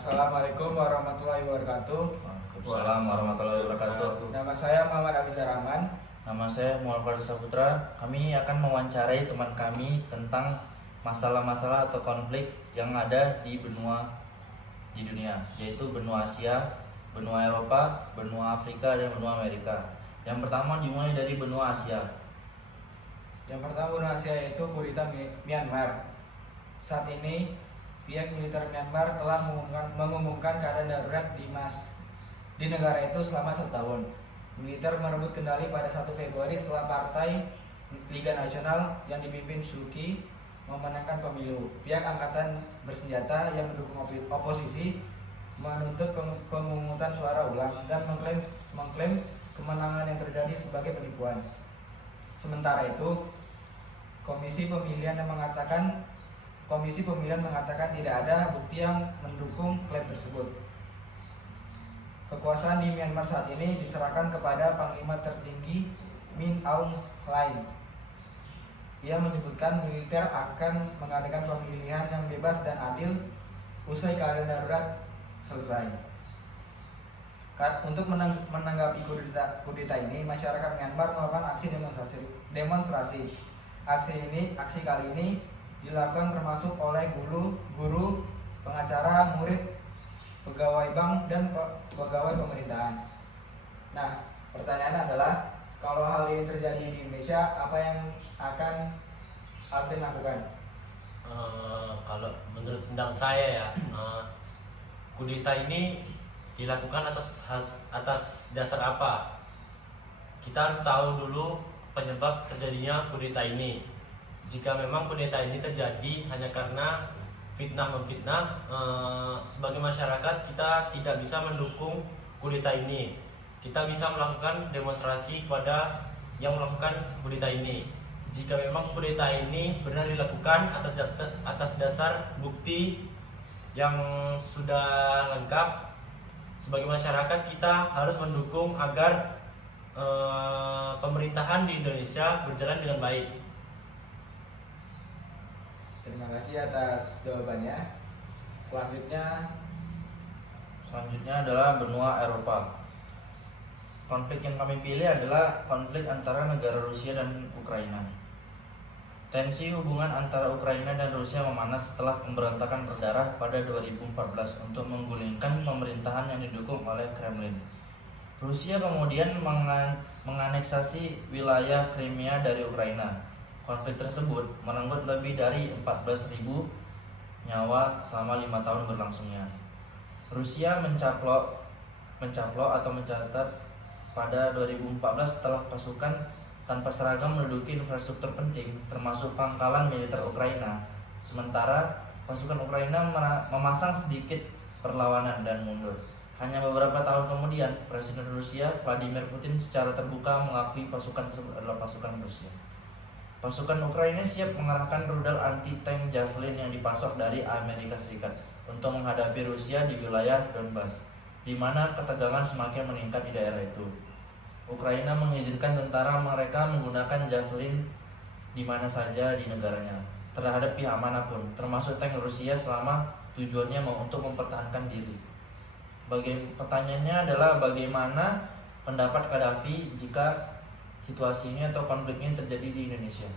Assalamualaikum warahmatullahi wabarakatuh. Waalaikumsalam warahmatullahi wabarakatuh. Nama saya Muhammad Abizar Rahman. Nama saya Muhammad Saputra. Kami akan mewawancarai teman kami tentang masalah-masalah atau konflik yang ada di dunia, yaitu benua Asia, benua Eropa, benua Afrika, dan benua Amerika. Yang pertama dimulai dari benua Asia. Yang pertama benua Asia yaitu kudeta Myanmar. Saat ini pihak militer Myanmar telah mengumumkan keadaan darurat di negara itu selama 1 tahun. Militer merebut kendali pada 1 Februari setelah Partai Liga Nasional yang dipimpin Suu Kyi memenangkan pemilu. Pihak angkatan bersenjata yang mendukung oposisi menuntut pemungutan suara ulang dan mengklaim kemenangan yang terjadi sebagai penipuan. Sementara itu, Komisi Pemilihan mengatakan tidak ada bukti yang mendukung klaim tersebut. Kekuasaan di Myanmar saat ini diserahkan kepada Panglima Tertinggi Min Aung Hlaing. Ia menyebutkan militer akan mengadakan pemilihan yang bebas dan adil usai keadaan darurat selesai. Untuk menanggapi kudeta ini, masyarakat Myanmar melakukan aksi demonstrasi. Aksi kali ini dilakukan termasuk oleh guru, pengacara, murid, pegawai bank, dan pegawai pemerintahan. Nah, pertanyaannya adalah, kalau hal ini terjadi di Indonesia, apa yang akan Alvin lakukan? Kalau menurut pendapat saya ya, kudeta ini dilakukan atas dasar apa? Kita harus tahu dulu penyebab terjadinya kudeta ini. Jika memang kudeta ini terjadi hanya karena fitnah memfitnah, sebagai masyarakat kita tidak bisa mendukung kudeta ini. Kita bisa melakukan demonstrasi kepada yang melakukan kudeta ini. Jika memang kudeta ini benar dilakukan atas dasar bukti yang sudah lengkap, sebagai masyarakat kita harus mendukung agar pemerintahan di Indonesia berjalan dengan baik. Terima kasih atas jawabannya. Selanjutnya adalah benua Eropa. Konflik yang kami pilih adalah konflik antara negara Rusia dan Ukraina. Tensi hubungan antara Ukraina dan Rusia memanas setelah pemberontakan berdarah pada 2014 untuk menggulingkan pemerintahan yang didukung oleh Kremlin. Rusia kemudian menganeksasi wilayah Crimea dari Ukraina. Konflik tersebut merenggut lebih dari 14.000 nyawa selama 5 tahun berlangsungnya. Rusia mencaplok atau mencatat pada 2014 setelah pasukan tanpa seragam menduduki infrastruktur penting, termasuk pangkalan militer Ukraina. Sementara pasukan Ukraina memasang sedikit perlawanan dan mundur. Hanya beberapa tahun kemudian, Presiden Rusia Vladimir Putin secara terbuka mengakui pasukan tersebut adalah pasukan Rusia. Pasukan Ukraina siap mengerahkan rudal anti-tank Javelin yang dipasok dari Amerika Serikat untuk menghadapi Rusia di wilayah Donbas, di mana ketegangan semakin meningkat di daerah itu. Ukraina mengizinkan tentara mereka menggunakan Javelin di mana saja di negaranya, terhadap pihak manapun, termasuk tank Rusia selama tujuannya untuk mempertahankan diri. Pertanyaannya adalah, bagaimana pendapat Gaddafi jika situasi ini atau konflik ini terjadi di Indonesia?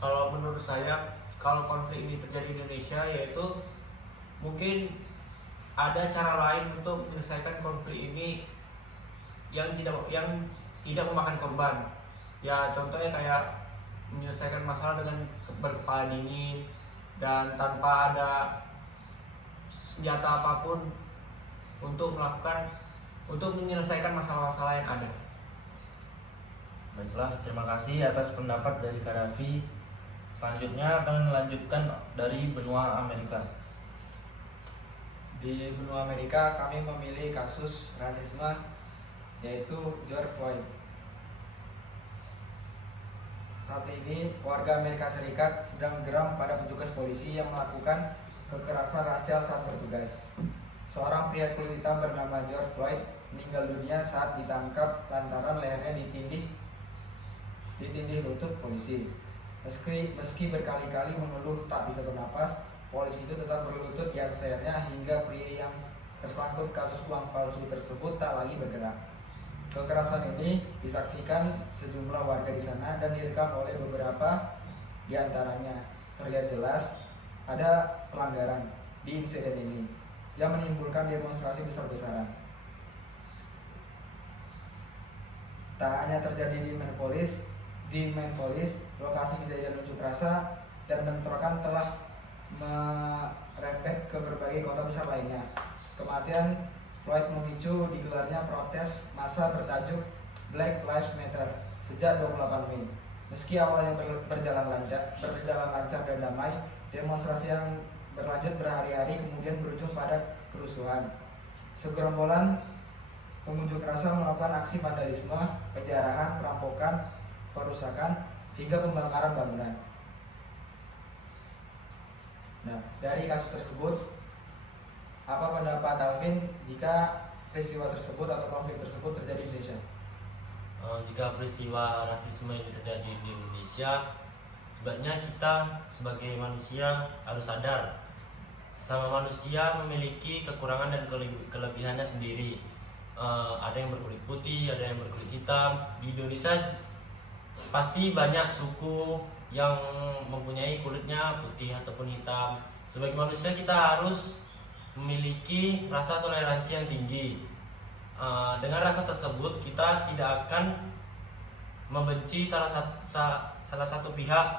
Kalau menurut saya, kalau konflik ini terjadi di Indonesia, yaitu mungkin ada cara lain untuk menyelesaikan konflik ini yang tidak memakan korban. Ya, contohnya kayak menyelesaikan masalah dengan berkepala dingin dan tanpa ada senjata apapun untuk menyelesaikan masalah-masalah yang ada. Baiklah, terima kasih atas pendapat dari Gaddafi. Selanjutnya akan melanjutkan dari benua Amerika. Di benua Amerika, kami memilih kasus rasisme, yaitu George Floyd. Saat ini, warga Amerika Serikat sedang geram pada petugas polisi yang melakukan kekerasan rasial saat bertugas. Seorang pria kulit hitam bernama George Floyd meninggal dunia saat ditangkap lantaran lehernya ditindih lutut polisi. Meski berkali-kali mengeluh tak bisa bernapas, polisi itu tetap berlutut di atas lehernya hingga pria yang tersangkut kasus uang palsu tersebut tak lagi bergerak. Kekerasan ini disaksikan sejumlah warga di sana dan direkam oleh beberapa di antaranya. Terlihat jelas ada pelanggaran di insiden ini yang menimbulkan demonstrasi besar-besaran. Tak hanya terjadi di Minneapolis, lokasi kejadian unjuk rasa dan bentrokan telah merembet ke berbagai kota besar lainnya. Kematian Floyd memicu digelarnya protes massa bertajuk Black Lives Matter sejak 28 Mei. Meski awalnya berjalan lancar dan damai, demonstrasi yang berlanjut berhari-hari kemudian berujung pada kerusuhan. Segerombolan pengunjuk rasa melakukan aksi vandalisme, penjarahan, perampokan, perusakan, hingga pembakaran bangunan. Nah, dari kasus tersebut, apa pendapat Alvin jika peristiwa tersebut atau konflik tersebut terjadi di Indonesia? Jika peristiwa rasisme ini terjadi di Indonesia, sebaiknya kita sebagai manusia harus sadar sesama manusia memiliki kekurangan dan kelebihannya sendiri. Ada yang berkulit putih, ada yang berkulit hitam. Di Indonesia pasti banyak suku yang mempunyai kulitnya putih ataupun hitam. Sebagai manusia kita harus memiliki rasa toleransi yang tinggi. Dengan rasa tersebut kita tidak akan membenci salah satu pihak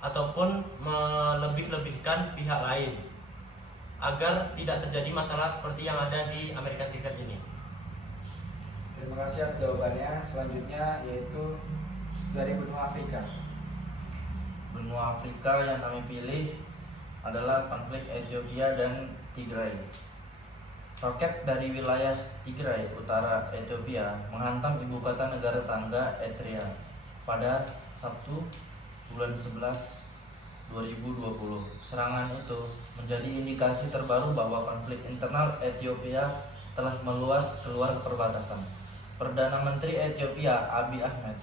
ataupun melebih-lebihkan pihak lain agar tidak terjadi masalah seperti yang ada di Amerika Serikat ini. Terima kasih atas jawabannya. Selanjutnya yaitu dari benua Afrika. Benua Afrika yang kami pilih adalah konflik Ethiopia dan Tigray. Roket dari wilayah Tigray, utara Ethiopia, menghantam ibu kota negara tetangga Eritrea pada Sabtu bulan 11 2020. Serangan itu menjadi indikasi terbaru bahwa konflik internal Ethiopia telah meluas keluar perbatasan. Perdana Menteri Ethiopia Abiy Ahmed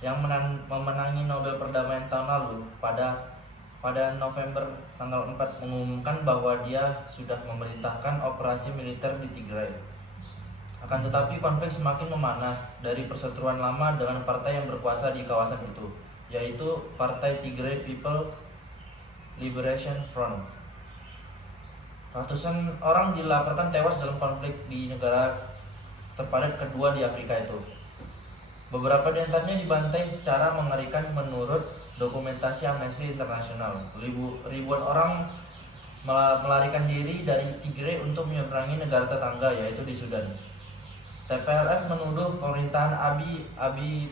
yang memenangi Nobel Perdamaian tahun lalu pada November tanggal 4 mengumumkan bahwa dia sudah memerintahkan operasi militer di Tigray. Akan tetapi konflik semakin memanas dari perseteruan lama dengan partai yang berkuasa di kawasan itu, yaitu Partai Tigray People Liberation Front. Ratusan orang dilaporkan tewas dalam konflik di negara terpadat kedua di Afrika itu. Beberapa di antaranya dibantai secara mengerikan menurut dokumentasi Amnesty International. Ribuan orang melarikan diri dari Tigray untuk menyeberangi negara tetangga, yaitu di Sudan. TPLF menuduh pemerintahan Abiy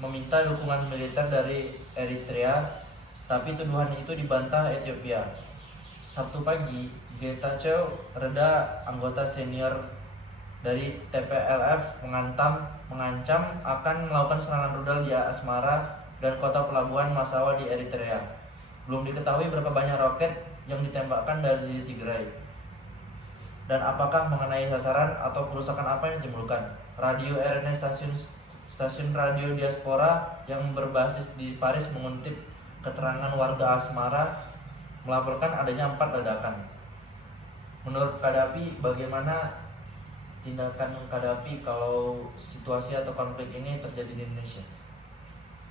meminta dukungan militer dari Eritrea, tapi tuduhan itu dibantah Ethiopia. Sabtu pagi, Getachew Reda, anggota senior dari TPLF, mengancam akan melakukan serangan rudal di Asmara dan kota pelabuhan Massawa di Eritrea. Belum diketahui berapa banyak roket yang ditembakkan dari sisi Tigray dan apakah mengenai sasaran atau kerusakan apa yang ditimbulkan. Radio RNA stasiun radio diaspora yang berbasis di Paris mengutip keterangan warga Asmara melaporkan adanya 4 ledakan. Menurut Qaddafi, bagaimana tindakan Qaddafi kalau situasi atau konflik ini terjadi di Indonesia?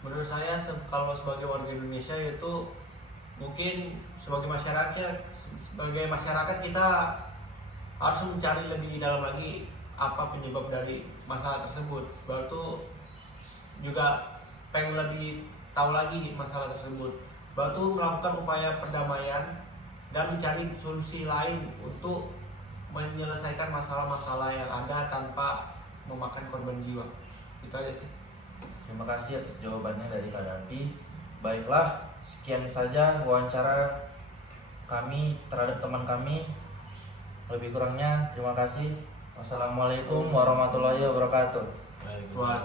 Menurut saya kalau sebagai warga Indonesia itu mungkin sebagai masyarakat kita harus mencari lebih dalam lagi apa penyebab dari masalah tersebut. Baru tuh juga pengen lebih tahu lagi masalah tersebut. Baru tuh melakukan upaya perdamaian dan mencari solusi lain untuk menyelesaikan masalah-masalah yang ada tanpa memakan korban jiwa. Itu aja sih. Terima kasih atas jawabannya dari Qaddafi. Baiklah, sekian saja wawancara kami terhadap teman kami. Lebih kurangnya terima kasih. Wassalamualaikum warahmatullahi wabarakatuh. Waalaikumsalam.